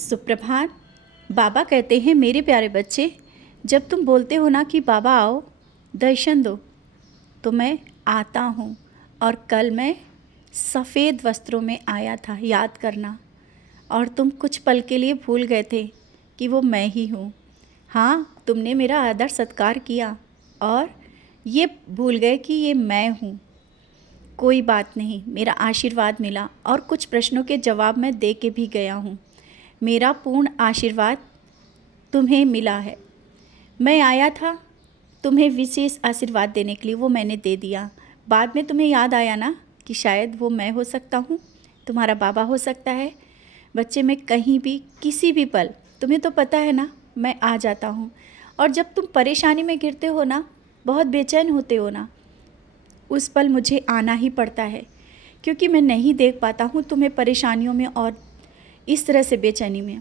सुप्रभात। बाबा कहते हैं, मेरे प्यारे बच्चे, जब तुम बोलते हो ना कि बाबा आओ दर्शन दो, तो मैं आता हूँ। और कल मैं सफ़ेद वस्त्रों में आया था, याद करना। और तुम कुछ पल के लिए भूल गए थे कि वो मैं ही हूँ। हाँ, तुमने मेरा आदर सत्कार किया और ये भूल गए कि ये मैं हूँ। कोई बात नहीं, मेरा आशीर्वाद मिला और कुछ प्रश्नों के जवाब मैं दे के भी गया हूँ। मेरा पूर्ण आशीर्वाद तुम्हें मिला है। मैं आया था तुम्हें विशेष आशीर्वाद देने के लिए, वो मैंने दे दिया। बाद में तुम्हें याद आया ना कि शायद वो मैं हो सकता हूँ, तुम्हारा बाबा हो सकता है। बच्चे, मैं कहीं भी किसी भी पल, तुम्हें तो पता है ना, मैं आ जाता हूँ। और जब तुम परेशानी में गिरते हो ना, बहुत बेचैन होते हो ना, उस पल मुझे आना ही पड़ता है, क्योंकि मैं नहीं देख पाता हूँ तुम्हें परेशानियों में और इस तरह से बेचैनी में।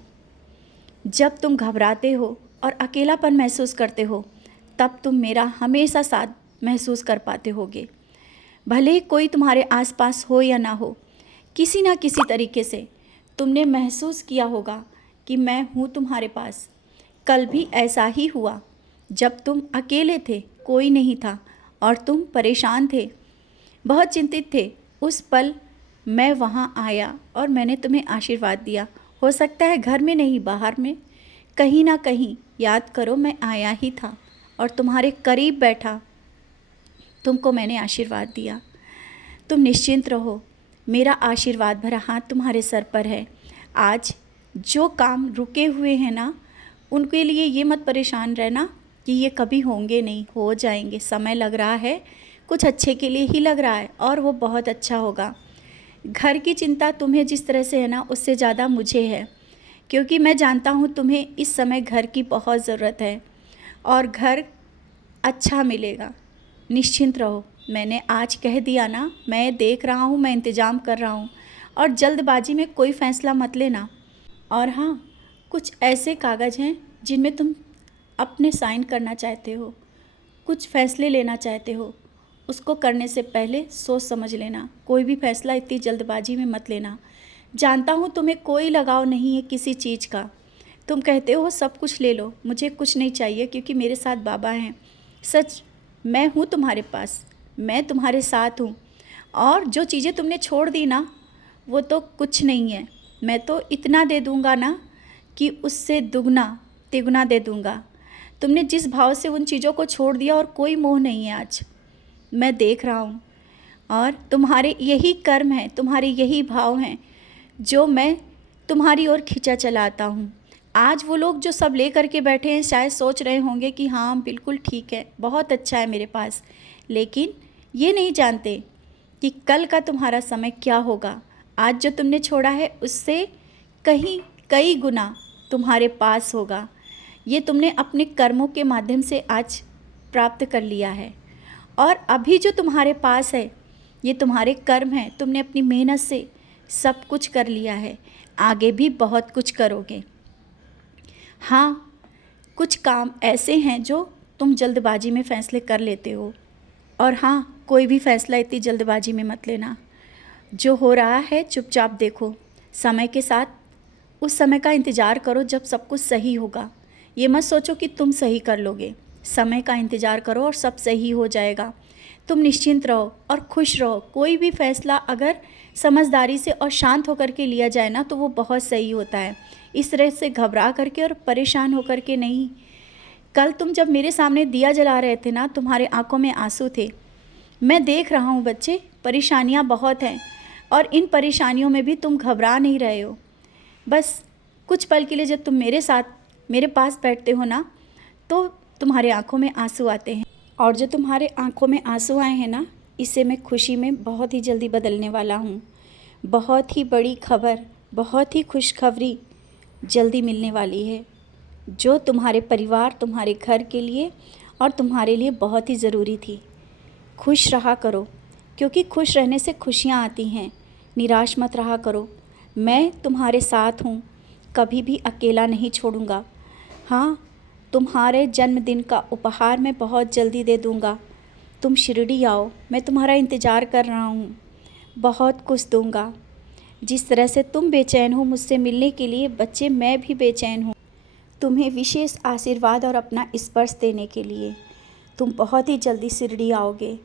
जब तुम घबराते हो और अकेलापन महसूस करते हो, तब तुम मेरा हमेशा साथ महसूस कर पाते होगे। भले ही कोई तुम्हारे आसपास हो या ना हो, किसी ना किसी तरीके से तुमने महसूस किया होगा कि मैं हूँ तुम्हारे पास। कल भी ऐसा ही हुआ, जब तुम अकेले थे, कोई नहीं था और तुम परेशान थे, बहुत चिंतित थे। उस पल मैं वहाँ आया और मैंने तुम्हें आशीर्वाद दिया। हो सकता है घर में नहीं, बाहर में, कहीं ना कहीं। याद करो, मैं आया ही था और तुम्हारे करीब बैठा, तुमको मैंने आशीर्वाद दिया। तुम निश्चिंत रहो, मेरा आशीर्वाद भरा हाथ तुम्हारे सर पर है। आज जो काम रुके हुए हैं ना, उनके लिए ये मत परेशान रहना कि ये कभी होंगे नहीं, हो जाएंगे। समय लग रहा है, कुछ अच्छे के लिए ही लग रहा है और वो बहुत अच्छा होगा। घर की चिंता तुम्हें जिस तरह से है ना, उससे ज़्यादा मुझे है, क्योंकि मैं जानता हूँ तुम्हें इस समय घर की बहुत ज़रूरत है और घर अच्छा मिलेगा। निश्चिंत रहो, मैंने आज कह दिया ना, मैं देख रहा हूँ, मैं इंतज़ाम कर रहा हूँ। और जल्दबाजी में कोई फ़ैसला मत लेना। और हाँ, कुछ ऐसे कागज़ हैं जिनमें तुम अपने साइन करना चाहते हो, कुछ फ़ैसले लेना चाहते हो, उसको करने से पहले सोच समझ लेना। कोई भी फ़ैसला इतनी जल्दबाजी में मत लेना। जानता हूँ तुम्हें कोई लगाव नहीं है किसी चीज़ का। तुम कहते हो सब कुछ ले लो, मुझे कुछ नहीं चाहिए क्योंकि मेरे साथ बाबा हैं। सच, मैं हूँ तुम्हारे पास, मैं तुम्हारे साथ हूँ। और जो चीज़ें तुमने छोड़ दी ना, वो तो कुछ नहीं है। मैं तो इतना दे दूँगा ना कि उससे दुगना तिगुना दे दूँगा। तुमने जिस भाव से उन चीज़ों को छोड़ दिया, और कोई मोह नहीं है आज, मैं देख रहा हूँ। और तुम्हारे यही कर्म हैं, तुम्हारे यही भाव हैं जो मैं तुम्हारी ओर खींचा चलाता हूँ। आज वो लोग जो सब ले करके बैठे हैं, शायद सोच रहे होंगे कि हाँ बिल्कुल ठीक है, बहुत अच्छा है मेरे पास, लेकिन ये नहीं जानते कि कल का तुम्हारा समय क्या होगा। आज जो तुमने छोड़ा है, उससे कहीं कई गुना तुम्हारे पास होगा। ये तुमने अपने कर्मों के माध्यम से आज प्राप्त कर लिया है। और अभी जो तुम्हारे पास है, ये तुम्हारे कर्म हैं, तुमने अपनी मेहनत से सब कुछ कर लिया है। आगे भी बहुत कुछ करोगे। हाँ, कुछ काम ऐसे हैं जो तुम जल्दबाजी में फ़ैसले कर लेते हो। और हाँ, कोई भी फ़ैसला इतनी जल्दबाजी में मत लेना। जो हो रहा है चुपचाप देखो, समय के साथ उस समय का इंतज़ार करो जब सब कुछ सही होगा। ये मत सोचो कि तुम सही कर लोगे। समय का इंतज़ार करो और सब सही हो जाएगा। तुम निश्चिंत रहो और खुश रहो। कोई भी फ़ैसला अगर समझदारी से और शांत होकर के लिया जाए ना, तो वो बहुत सही होता है। इस तरह से घबरा करके और परेशान होकर के नहीं। कल तुम जब मेरे सामने दिया जला रहे थे ना, तुम्हारे आंखों में आंसू थे। मैं देख रहा हूँ बच्चे, परेशानियाँ बहुत हैं और इन परेशानियों में भी तुम घबरा नहीं रहे हो। बस कुछ पल के लिए जब तुम मेरे साथ मेरे पास बैठते हो ना, तो तुम्हारे आंखों में आंसू आते हैं। और जो तुम्हारे आंखों में आंसू आए हैं ना, इसे मैं खुशी में बहुत ही जल्दी बदलने वाला हूँ। बहुत ही बड़ी खबर, बहुत ही खुशखबरी जल्दी मिलने वाली है, जो तुम्हारे परिवार, तुम्हारे घर के लिए और तुम्हारे लिए बहुत ही ज़रूरी थी। खुश रहा करो, क्योंकि खुश रहने से खुशियाँ आती हैं। निराश मत रहा करो। मैं तुम्हारे साथ हूँ, कभी भी अकेला नहीं छोड़ूंगा। हाँ, तुम्हारे जन्मदिन का उपहार मैं बहुत जल्दी दे दूँगा। तुम शिरडी आओ, मैं तुम्हारा इंतज़ार कर रहा हूँ। बहुत कुछ दूँगा। जिस तरह से तुम बेचैन हो मुझसे मिलने के लिए बच्चे, मैं भी बेचैन हूँ तुम्हें विशेष आशीर्वाद और अपना स्पर्श देने के लिए। तुम बहुत ही जल्दी शिरडी आओगे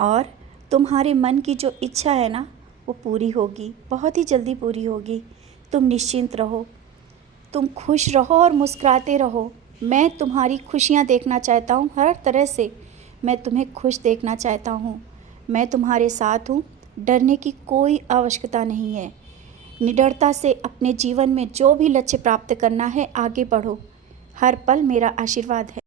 और तुम्हारे मन की जो इच्छा है ना वो पूरी होगी, बहुत ही जल्दी पूरी होगी। तुम निश्चिंत रहो, तुम खुश रहो और मुस्कुराते रहो। मैं तुम्हारी खुशियाँ देखना चाहता हूँ, हर तरह से मैं तुम्हें खुश देखना चाहता हूँ। मैं तुम्हारे साथ हूँ, डरने की कोई आवश्यकता नहीं है। निडरता से अपने जीवन में जो भी लक्ष्य प्राप्त करना है आगे बढ़ो। हर पल मेरा आशीर्वाद है।